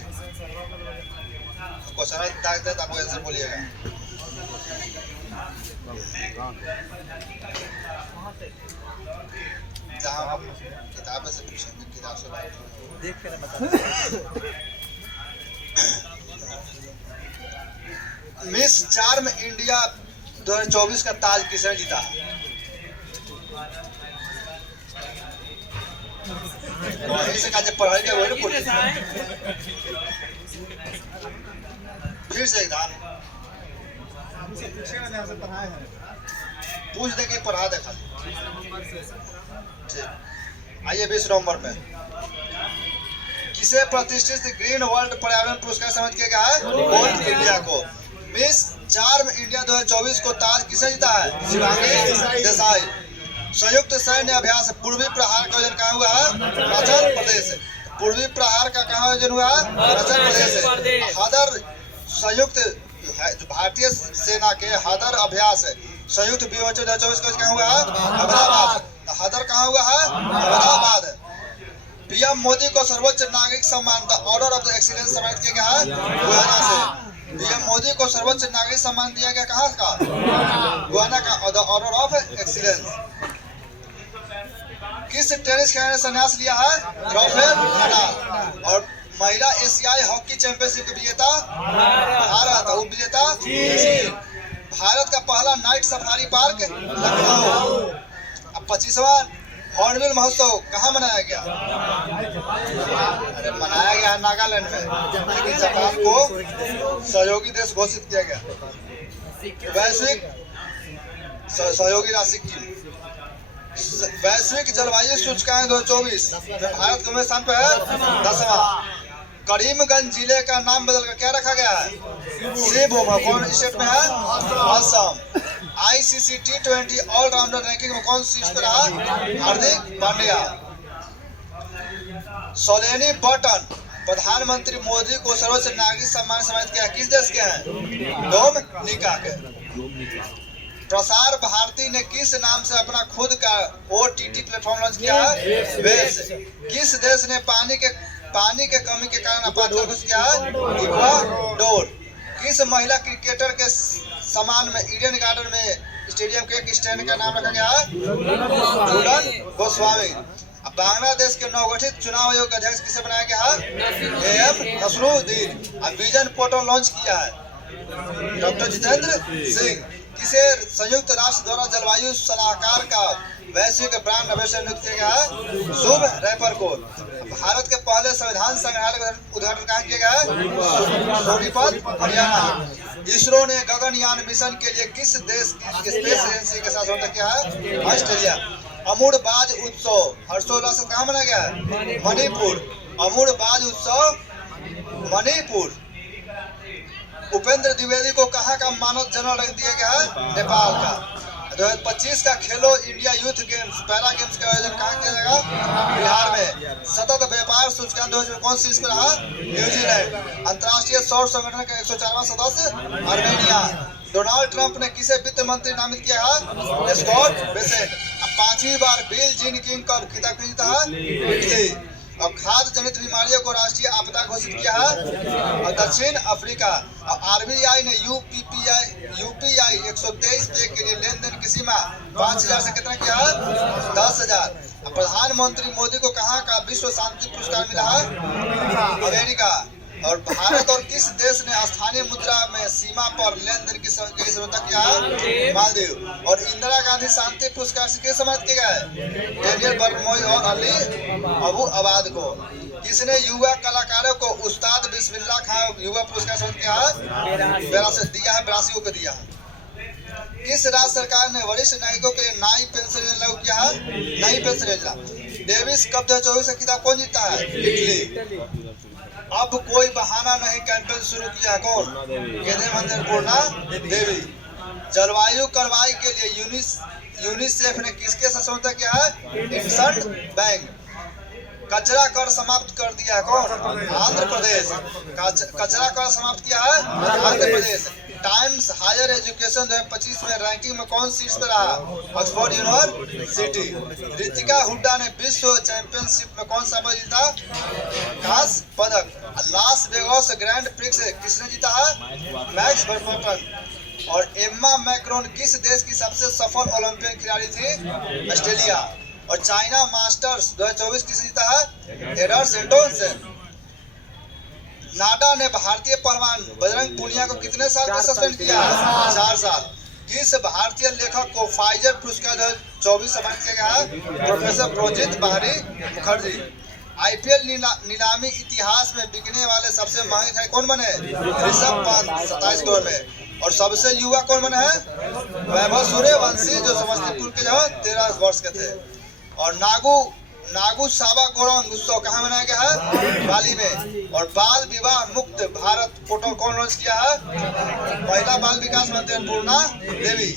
क्वेश्चन दाग दे तो आपको आंसर बोलिएगा। जहाँ आप किताब से पूछेंगे, किताब से देख कर बता। मिस चार्म इंडिया 2024 का ताज किसने जीता है? वहीं से कहा पढ़ाई के वही पूछ, फिर से एक दान पूछ दे कि पढ़ा दे खाली। आइए 20 नवंबर में किसे प्रतिष्ठित ग्रीन वर्ल्ड पर्यावरण पुरस्कार समझ किया गया है? गोल्ड इंडिया को। मिस चार्म इंडिया 2024 को ताज किसे जीता है? शिवांगी देसाई। संयुक्त सैन्य अभ्यास पूर्वी प्रहार का आयोजन कहाँ हुआ है? अरुणाचल प्रदेश। पूर्वी प्रहार का कहाँ आयोजन हुआ है? अरुणाचल प्रदेश। हदर संयुक्त भारतीय सेना के हदर अभ्यास संयुक्त विमोचन 2024 को कहाँ हुआ है? अहमदाबाद। हदर कहाँ हुआ है? अहमदाबाद। पीएम मोदी को सर्वोच्च नागरिक सम्मान the order of the excellence सम्मानित किया गया है गुयाना से। पीएम मोदी को सर्वोच्च नागरिक सम्मान दिया गया कहाँ का? गुयाना का द ऑर्डर ऑफ एक्सीलेंस। किस टेनिस खिलाड़ी ने संन्यास लिया है? Rafael Nadal. और महिला एशियाई हॉकी चैंपियनशिप के विजेता भारत, उप विजेता चीन। भारत का पहला नाइट सफारी पार्क लखनऊ। अब 25वां हॉर्नबिल महोत्सव कहाँ मनाया गया? अरे मनाया गया नागालैंड में, लेकिन जापान को सहयोगी देश घोषित किया गया। वैश्विक सहयोगी राशि की वैश्विक जलवायु सूचकांक 2024 में भारत कौन स्थान पर है? 10वां। करीमगंज जिले का नाम बदलकर क्या रखा गया है? सिंहभूम। कौन स्टेट में है? Assam. ICC T20 all rounder ranking में कौन सी पर रहा? हार्दिक पांड्या। सोलेनी बटन प्रधानमंत्री मोदी को सर्वोच्च नागरिक सम्मान सम्मानित किया किस देश के हैं? डोमिनिका के। प्रसार भारती ने किस नाम से अपना खुद का OTT प्लेटफॉर्म लॉन्च किया है? वेब्स। किस देश ने पानी के कमी के कारण आपातकाल घोषित किया है? इक्वाडोर। किस महिला क्रिकेटर के सम्मान में ईडन गार्डन में स्टेडियम के एक स्टैंड का नाम रखा गया है? झूलन गोस्वामी। अब बांग्लादेश के नवगठित चुनाव आयोग अध्यक्ष किसे बनाया गया है? AM नसरुद्दीन। अब विजन पोर्टल लॉन्च किया है डॉक्टर जितेंद्र सिंह। किसे संयुक्त राष्ट्र द्वारा जलवायु सलाहकार का वैश्विक ब्रांड एम्बेसडर नियुक्त किया गया है? शुभ रैपर को। भारत के पहले संविधान संग्रहालय का उद्घाटन कहाँ किया गया है? सोनीपत हरियाणा। इसरो ने गगनयान मिशन के लिए किस देश की स्पेस एजेंसी के साथ समझौता किया है? ऑस्ट्रेलिया। अमूढ़ बाज उत्सव हर्षोल्लास से कहाँ मनाया गया है? मणिपुर। अमूढ़ बाज उत्सव मणिपुर। उपेंद्र द्विवेदी को कहाँ का मानद जनरल रैंक दिया गया है? नेपाल का। 2025 का खेलो India youth games para games का आयोजन कहाँ किया जाएगा? बिहार में। सतत व्यापार सूचकांक 2000 कौन सी पर रहा? न्यूजीलैंड। अंतर्राष्ट्रीय सौर संगठन का 104वां सदस्य आर्मेनिया। डोनाल्ड ट्रंप ने किसे वित्त मंत्री नामित किया है? Scott Bessent. अब 5वीं बार बिल जीन किंग का खिताब जीता है? इटली। और खाद्य जनित बीमारियों को राष्ट्रीय आपदा घोषित किया है और दक्षिण अफ्रीका। और RBI ने UPI 123 पे के लिए लेन देन की सीमा 5000 से कितना किया है? 10,000। प्रधानमंत्री मोदी को कहाँ का विश्व शांति पुरस्कार मिला है? अमेरिका। और भारत और किस देश ने स्थानीय मुद्रा में सीमा पर लेन देन की समझौता किया है? मालदीव। और इंदिरा गांधी शांति पुरस्कार से किसे सम्मानित किया गया है? डेनियल बर्नमोई और अली अबू अबाद को। किसने युवा कलाकारों को उस्ताद बिस्मिल्लाह खान युवा पुरस्कार सम्मानित किया है? 82 को दिया है। किस राज्य सरकार ने वरिष्ठ नागरिकों के लिए नई पेंशन योजना लागू किया है? नई पेंशन योजना। डेविस कप 2024 का खिताब कौन जीता है? इटली। अब कोई बहाना नहीं कैंपेन शुरू किया कौन? केंद्रीय मंत्री अन्नपूर्णा देवी। जलवायु कार्रवाई के लिए यूनिसेफ ने किसके साथ समझौता किया है? इंडसइंड बैंक। कचरा कर समाप्त कर दिया है कौन? आंध्र प्रदेश। कचरा कर समाप्त किया है Andhra Pradesh. Times Higher Education 2025 में रैंकिंग में कौन शीर्ष पे रहा? Oxford university. रितिका हुड्डा ने विश्व चैंपियनशिप में कौन सा पदक जीता? कांस्य पदक। लास वेगास ग्रैंड प्रिक्स किसने जीता है? Max Verstappen. और एम्मा मैक्रोन किस देश की सबसे सफल ओलंपियन खिलाड़ी थी? ऑस्ट्रेलिया। और चाइना मास्टर्स 2024 किसने जीता है? एडर सेंटोन। नाडा ने भारतीय पहलवान बजरंग पुनिया को कितने साल का सस्पेंड किया? 4 साल। किस भारतीय लेखक को फाइजर पुरस्कार 2024 सम्मानित किया गया है? प्रोफेसर प्रोजित बाहरी मुखर्जी। आईपीएल नीलामी इतिहास में बिकने वाले सबसे महंगे खिलाड़ी कौन बने? ऋषभ पंत 27 करोड़ में। और सबसे युवा कौन बने हैं? वैभव सूर्यवंशी जो समस्तीपुर के जो 13 वर्ष के थे। और नागू साबा गोरंग उत्सव कहाँ मनाया गया है? बाली में। और बाल विवाह मुक्त भारत पोर्टल कौन लॉन्च किया है? महिला बाल विकास मंत्री अन्नपूर्णा देवी।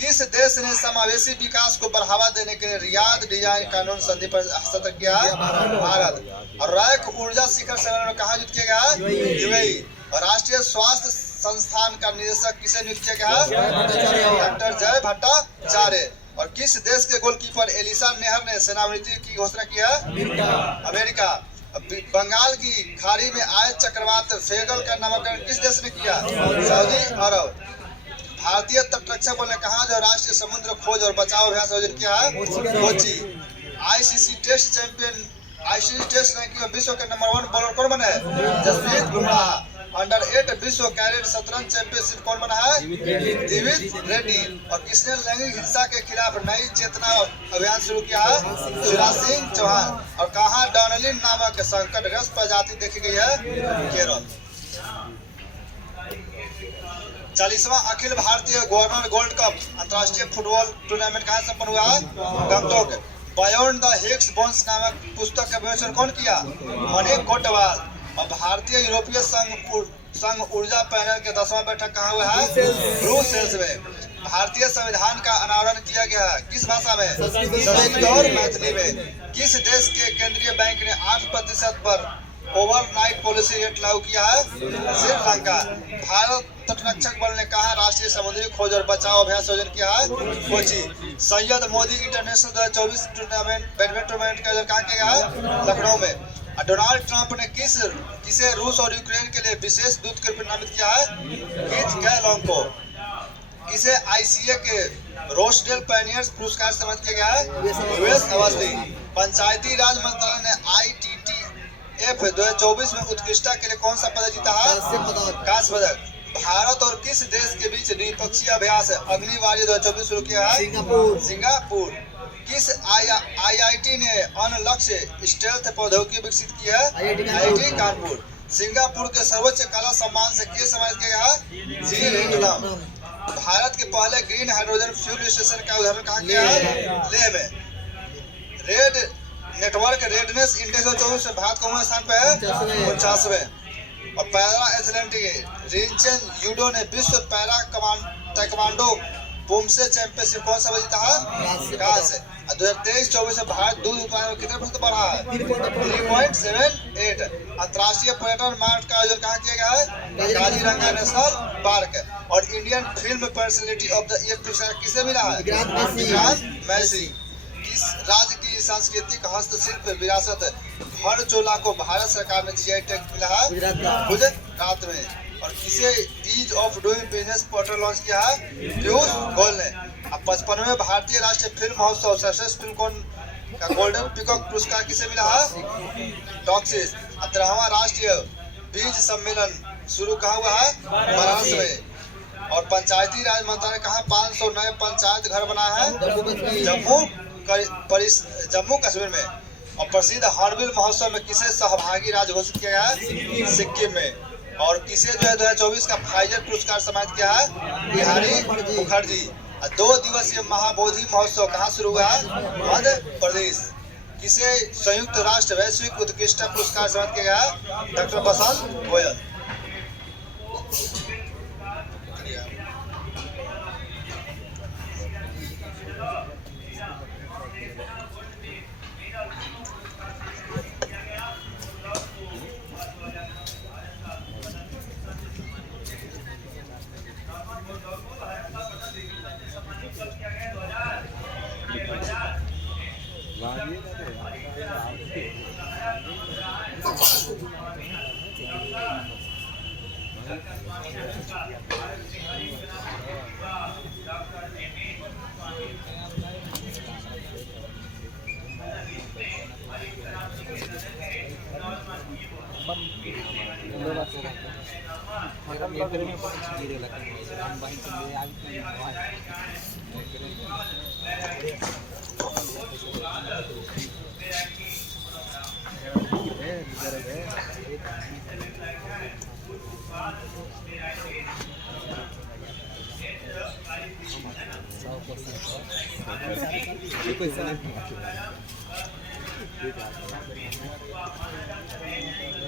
किस देश ने समावेशी विकास को बढ़ावा देने के लिए रियाद डिजाइन कानून संधि पर हस्ताक्षर किया है? भारत। और रैक ऊर्जा शिखर सम्मेलन में कहाँ नियुक्त किया गया है? यूएई। और राष्ट्रीय स्वास्थ्य संस्थान का निदेशक किसे नियुक्त किया गया है? डॉक्टर जय भट्टाचार्य। और किस देश के गोलकीपर एलिसा नेहर ने सेनानिवृत्ति की घोषणा की है? अमेरिका। बंगाल की खाड़ी में आए चक्रवात फेगल का नामकरण किस देश ने किया? सऊदी अरब। भारतीय तटरक्षक बल ने कहा जो राष्ट्रीय समुद्र खोज और बचाव अभ्यास आयोजन किया है? Kochi. ICC Test champion ICC Test ranking में विश्व के नंबर 1 बॉलर कौन बना है? जसप्रीत बुमराह। अंडर 8 विश्व कैडेट शतरंज चैंपियनशिप कौन बना है? दिविज रेड्डी। और किसने लैंगिक हिंसा के खिलाफ नई चेतना अभियान शुरू किया है? शिवराज सिंह चौहान। और कहाँ डॉनलिन नामक संकटग्रस्त प्रजाति देखी गई है? Kerala. 40वां Akhil Bharatiya governor gold cup अंतर्राष्ट्रीय फुटबॉल टूर्नामेंट कहाँ संपन्न हुआ है? Gangtok. Beyond the Higgs bones नामक पुस्तक का विमोचन कौन किया? मनीष कोटवाल। और भारतीय यूरोपीय संघ ऊर्जा पैनल के 10वां बैठक कहाँ हुआ है? ब्रुसेल्स में। भारतीय संविधान का अनावरण किया गया है किस भाषा में? संस्कृत और मैथिली में। किस देश के केंद्रीय बैंक ने 8% पर ओवरनाइट पॉलिसी रेट लागू किया है? श्रीलंका। भारत तटरक्षक बल ने कहा राष्ट्रीय समुद्री खोज और बचाव अभ्यास आयोजन किया है? Kochi. Syed Modi international 2024 tournament badminton tournament का आयोजन कहाँ किया गया है? लखनऊ में। डोनाल्ड ट्रंप ने किसे रूस और यूक्रेन के लिए विशेष दूत के रूप में नामित किया है? कीथ कैलोंग को। किसे आईसीए के रोस्डेल पैनियर्स पुरस्कार से सम्मानित किया गया है? यूएस अवस्थी। पंचायती राज मंत्रालय ने ITTF 2024 में उत्कृष्टता के लिए कौन सा पदक जीता है? कांस्य पदक। भारत और किस देश के बीच द्विपक्षीय अभ्यास अग्निवारी 2024 शुरू किया है? सिंगापुर। किस आईआईटी ने अनलक्ष्य स्टेल्थ प्रौद्योगिकी विकसित की है? IIT कानपुर। सिंगापुर के सर्वोच्च कला सम्मान से किसे सम्मानित किया गया है? जी रेड्डीनम। भारत के पहले ग्रीन हाइड्रोजन फ्यूल स्टेशन का उदाहरण कहाँ किया है? लेह में। रेड नेटवर्क रेडनेस इंडेक्स 2024 में भारत कौन स्थान पे है? 49वें। और पैरा एथलेटिक रिंचेन यूडो ने विश्व पैरा ताइक्वांडो बोम्से चैंपियनशिप कौन सा जीता है? कांस्य। 2023-24 में भारत दूध उत्पादन में कितने % बढ़ा है? 3.78। अंतर्राष्ट्रीय पर्यटन मार्ट का आयोजन कहाँ किया गया है? Kaziranga national park. और Indian film personality of the year पुरस्कार किसे मिला है? विक्रांत मैसी। किस राज्य की सांस्कृतिक हस्तशिल्प विरासत भरचोला को भारत सरकार ने जीआई टैग मिला है? गुजरात में। और किसे ease of doing business portal launch किया है? पीयूष गोयल ने। अब 55वें भारतीय राष्ट्रीय फिल्म महोत्सव सर्वश्रेष्ठ फिल्म कौन का गोल्डन पीकॉक पुरस्कार किसे मिला है? टॉक्सिस। 13वां राष्ट्रीय बीज सम्मेलन शुरू कहाँ हुआ है? वाराणसी में। और पंचायती राज मंत्रालय ने कहा 500 नए पंचायत घर बनाया है? जम्मू कश्मीर में। और प्रसिद्ध हॉर्नबिल महोत्सव में किसे सहभागी राज्य घोषित किया गया है? सिक्किम में। और किसे जो है 2024 का फाइजर पुरस्कार सम्मानित किया है? बिहारी मुखर्जी। 2 दिवसीय महाबोधि महोत्सव कहाँ शुरू हुआ है? मध्य प्रदेश। किसे संयुक्त राष्ट्र वैश्विक उत्कृष्टता पुरस्कार सम्मानित किया गया है? डॉक्टर बसंत गोयल।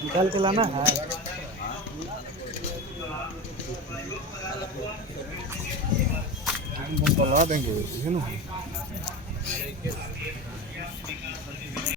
निकाल के लाना है। ला देंगे, है ना।